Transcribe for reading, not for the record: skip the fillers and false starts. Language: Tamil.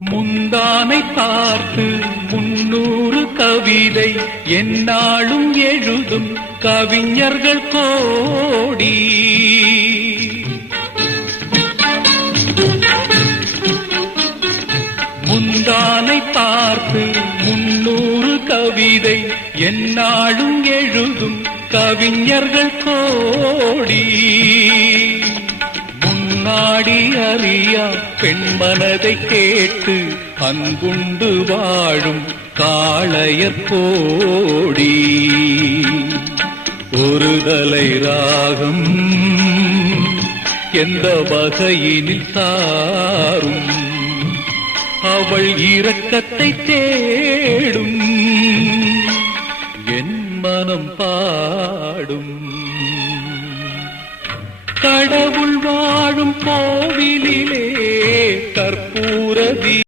முந்தானை பார்த்து 300 கவிதை எந்நாளும் எழுதும் கவிஞர்கள் கோடி. முந்தானை பார்த்து 300 கவிதை எந்நாளும் எழுதும் கவிஞர்கள் கோடி. முன்னாடி அறியா பெண்மனதை கேட்டு அன்புண்டு வாழும் காளையர் கோடி. ஒரு தலை ராகம் எந்த வகையினில் சாரும் அவள் இரக்கத்தை தேடும் என் மனம் பாடும். கடவுள் வாழும் கோவிலிலே கற்பூர